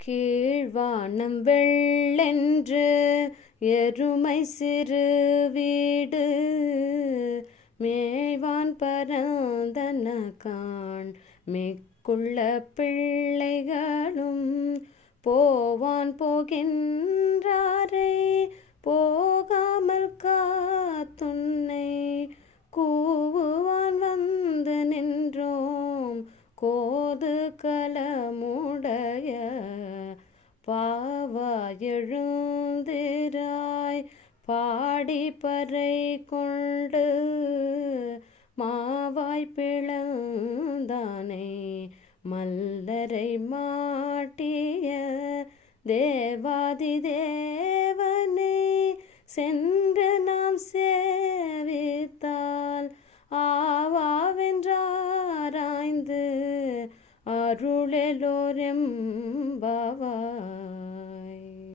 கீழ்வானம் வெள்ளென்று எருமை சிறு வீடு மேய்வான் பரந்தன காண் மிக்குள்ள பிள்ளைகளும் போவான் போகின்றாரை போகாமல் காத்துன்னை கூவுவான் வந்து நின்றோம் கோது கலமுடைய பாவா எழுந்திராய் பாடி பறை கொண்டு மாவாய் பிளந்தானை மல்லரை மாட்டிய தேவாதி தேவனை சென்று நாம் சேவித்தால் ஆவாவென்றாராய்ந்து அருளெலோரெம்பாவாய்.